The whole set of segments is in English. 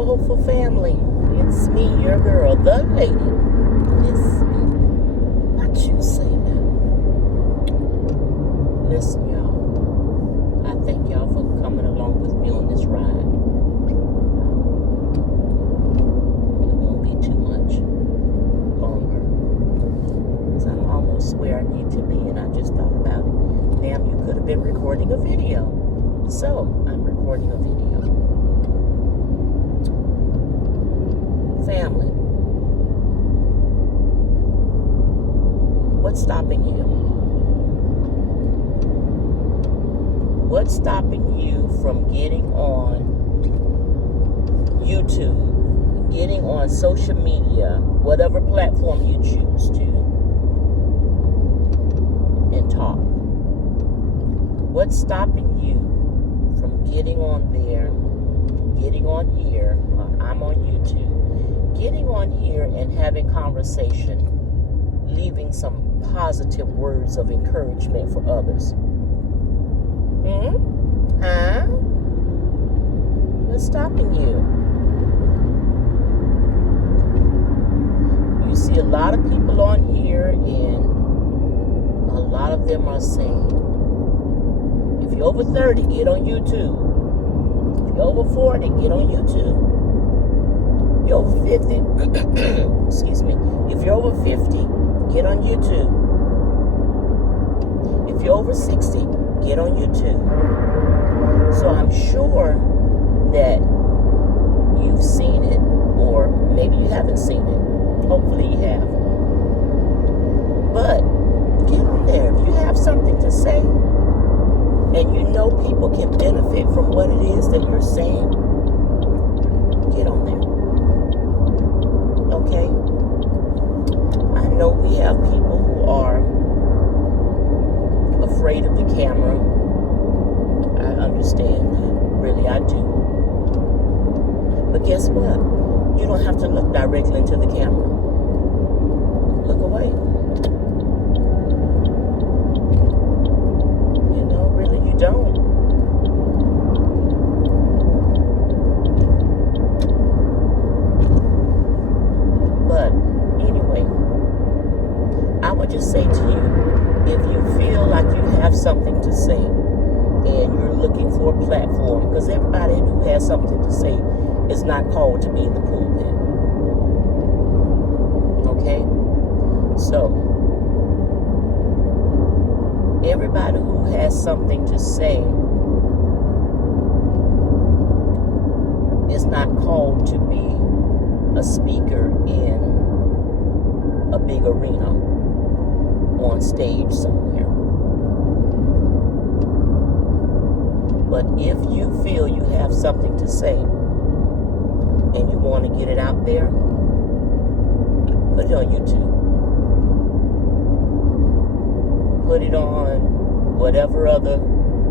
Hello, hopeful family. It's me, your girl, the lady. It's me. What you say now? Listen, y'all. I thank y'all for coming along with me on this ride. It won't be too much longer. Because I'm almost where I need to be, and I just thought about it. Damn, you could have been recording a video. So, I'm recording a video. Family, what's stopping you? What's stopping you from getting on YouTube, getting on social media, whatever platform you choose to, and talk? What's stopping you from getting on there, getting on here? I'm on YouTube. Getting on here and having conversation, leaving some positive words of encouragement for others. Huh? What's stopping you? You see a lot of people on here, and a lot of them are saying, if you're over 30, get on YouTube. If you're over 40, get on YouTube. If you're over 50, excuse me, if you're over 50, get on YouTube. If you're over 60, get on YouTube. So I'm sure that you've seen it, or maybe you haven't seen it. Hopefully you have. But get on there. If you have something to say, and you know people can benefit from what it is that you're saying, get on there. Okay? I know we have people who are afraid of the camera. I understand that. Really, I do. But guess what? You don't have to look directly into the camera. Look away. You know, really, you don't. But anyway, I would just say to you, if you feel like you have something to say and you're looking for a platform, because everybody who has something to say is not called to be in the pulpit. Okay? So, everybody who has something to say is not called to be a speaker in a big arena on stage somewhere. But if you feel you have something to say and you want to get it out there, put it on YouTube. Put it on whatever other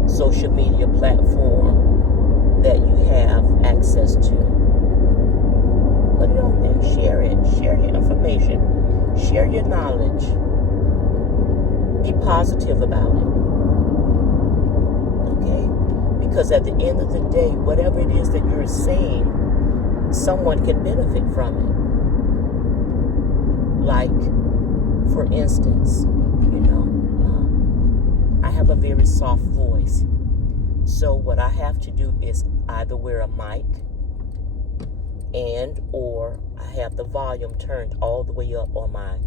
social media platform that you have access to. Put it on there. Share it. Share your information. Share your knowledge. Be positive about it. Okay? Because at the end of the day, whatever it is that you're saying, someone can benefit from it. Like, for instance, you know, I have a very soft voice. So what I have to do is either wear a mic and or I have the volume turned all the way up on my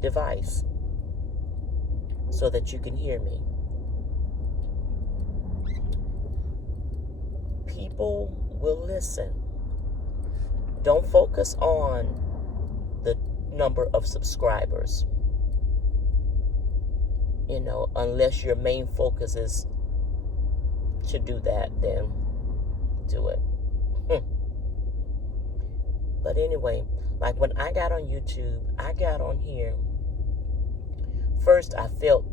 device so that you can hear me. People will listen. Don't focus on the number of subscribers. You know, unless your main focus is to do that, then do it. But anyway, like when I got on YouTube, I got on here. First, I felt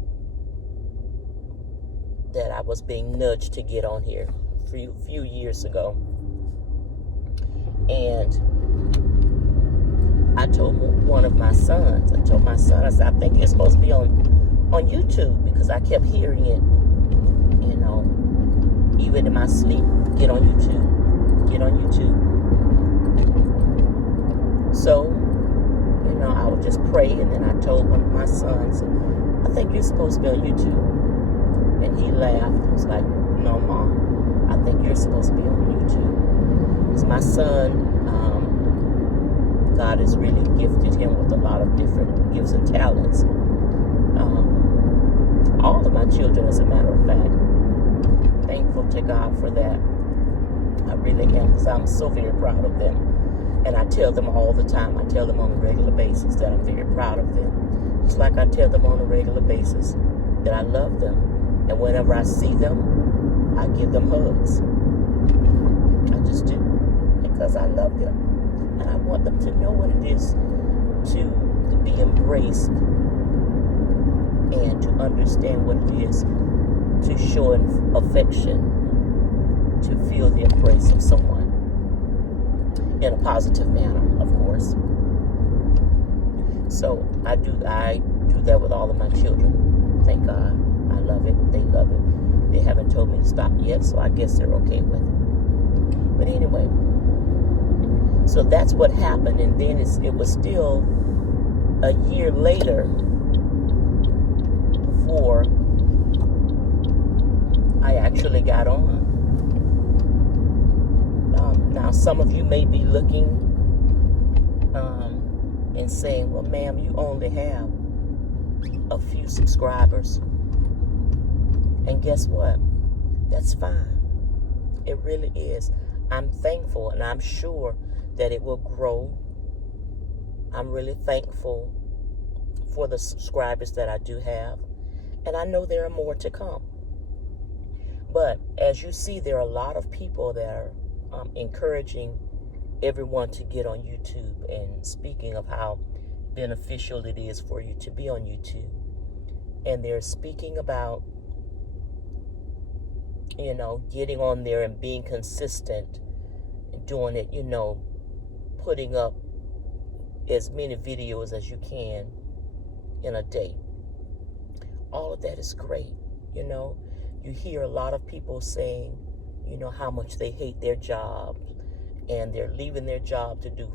that I was being nudged to get on here a few years ago. And I told one of my sons, I said, I think you're supposed to be on YouTube, because I kept hearing it, you know, even in my sleep. Get on YouTube. Get on YouTube. So, I would just pray, and then I told one of my sons, I think you're supposed to be on YouTube. And he laughed. He was like, no, Mom, I think you're supposed to be on YouTube. Because my son, God has really gifted him with a lot of different gifts and talents. All of my children, as a matter of fact. Thankful to God for that. I really am, because I'm so very proud of them. And I tell them all the time. I tell them on a regular basis that I'm very proud of them. Just like I tell them on a regular basis that I love them. And whenever I see them, I give them hugs. I just do. Because I love them. And I want them to know what it is to be embraced and to understand what it is to show affection, to feel the embrace of someone in a positive manner, of course. So I do that with all of my children. Thank God. I love it. They love it. They haven't told me to stop yet, so I guess they're okay with it. But anyway, so that's what happened, and then it was still a year later before I actually got on. Now, some of you may be looking and saying, well, ma'am, you only have a few subscribers. And guess what? That's fine. It really is. I'm thankful, and I'm sure that it will grow. I'm really thankful for the subscribers that I do have. And I know there are more to come. But as you see, there are a lot of people that are encouraging everyone to get on YouTube and speaking of how beneficial it is for you to be on YouTube. And they're speaking about, getting on there and being consistent and doing it, putting up as many videos as you can in a day. All of that is great, You hear a lot of people saying, how much they hate their job, and they're leaving their job to do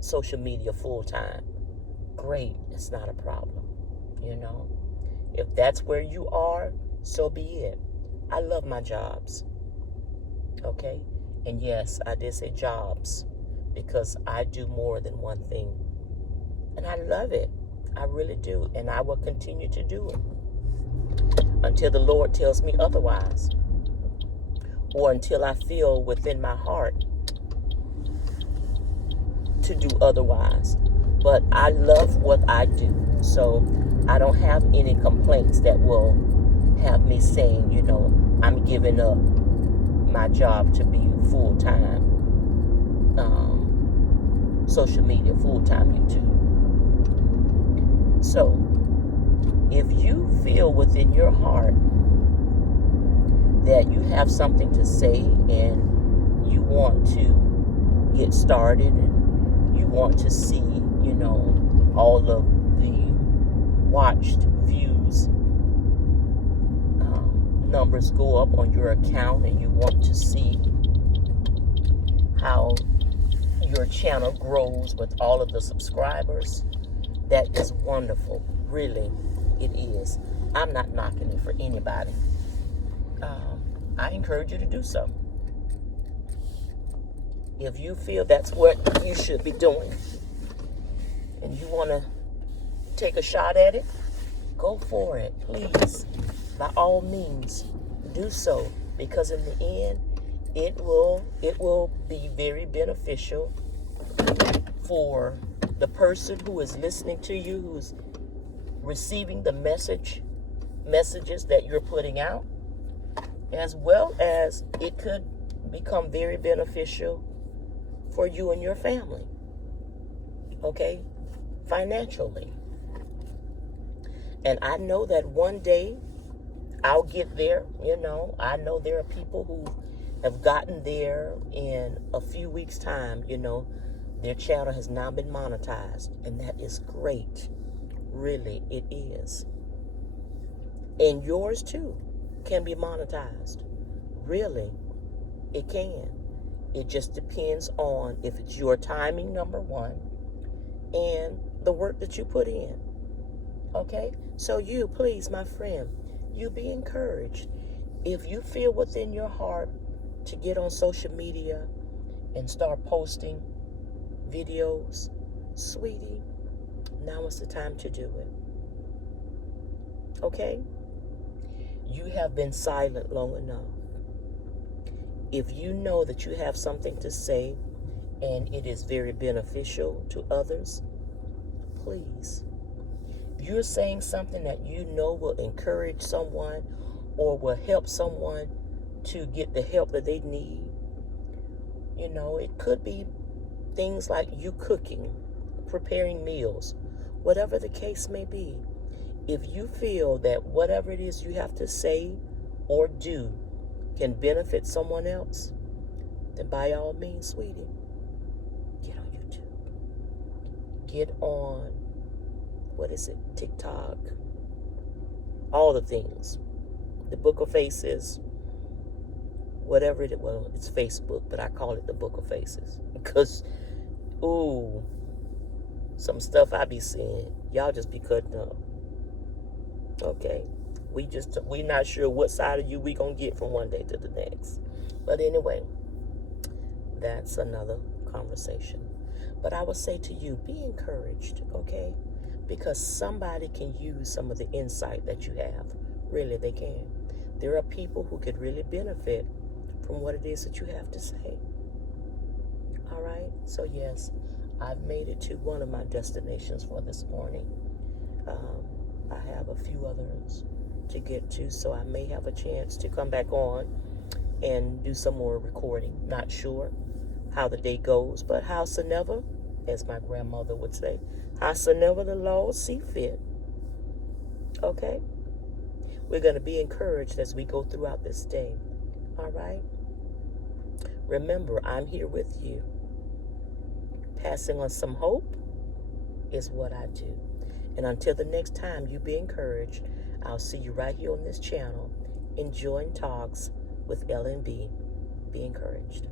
social media full time. Great, it's not a problem, If that's where you are, so be it. I love my jobs, okay? And yes, I did say jobs, because I do more than one thing. And I love it. I really do. And I will continue to do it until the Lord tells me otherwise, or until I feel within my heart to do otherwise. But I love what I do, so I don't have any complaints that will have me saying, I'm giving up my job to be full-time social media, full-time YouTube. So if you feel within your heart that you have something to say and you want to get started and you want to see, all of the watched views numbers go up on your account, and you want to see how your channel grows with all of the subscribers, that is wonderful. Really, it is. I'm not knocking it for anybody. I encourage you to do so. If you feel that's what you should be doing and you want to take a shot at it, go for it, please. By all means, do so, because in the end, it will be very beneficial for the person who is listening to you, who's receiving the messages that you're putting out, as well as it could become very beneficial for you and your family, okay, financially. And I know that one day I'll get there. I know there are people who have gotten there in a few weeks' time. Their channel has now been monetized, and that is great. Really, it is. And yours too can be monetized. Really, it can. It just depends on if it's your timing, number one, and the work that you put in. Okay? So you, please, my friend, you be encouraged. If you feel within your heart to get on social media and start posting videos, sweetie, now is the time to do it. Okay? You have been silent long enough. If you know that you have something to say and it is very beneficial to others, please. If you're saying something that you know will encourage someone or will help someone to get the help that they need, you know, it could be things like you cooking, preparing meals, whatever the case may be. If you feel that whatever it is you have to say or do can benefit someone else, then by all means, sweetie, get on YouTube. Get on, TikTok. All the things. The Book of Faces. Whatever it is. Well, it's Facebook, but I call it the Book of Faces. Because, some stuff I be seeing, y'all just be cutting up. Okay? We not sure what side of you we gonna get from one day to the next. But anyway, that's another conversation. But I would say to you, be encouraged, okay? Because somebody can use some of the insight that you have. Really, they can. There are people who could really benefit from what it is that you have to say. All right? So yes, I've made it to one of my destinations for this morning. I have a few others to get to, so I may have a chance to come back on and do some more recording. Not sure how the day goes, but howsoever, as my grandmother would say, howsoever the Lord see fit. Okay? We're going to be encouraged as we go throughout this day. All right? Remember, I'm here with you. Passing on some hope is what I do. And until the next time, you be encouraged. I'll see you right here on this channel, enjoying talks with L&B. Be encouraged.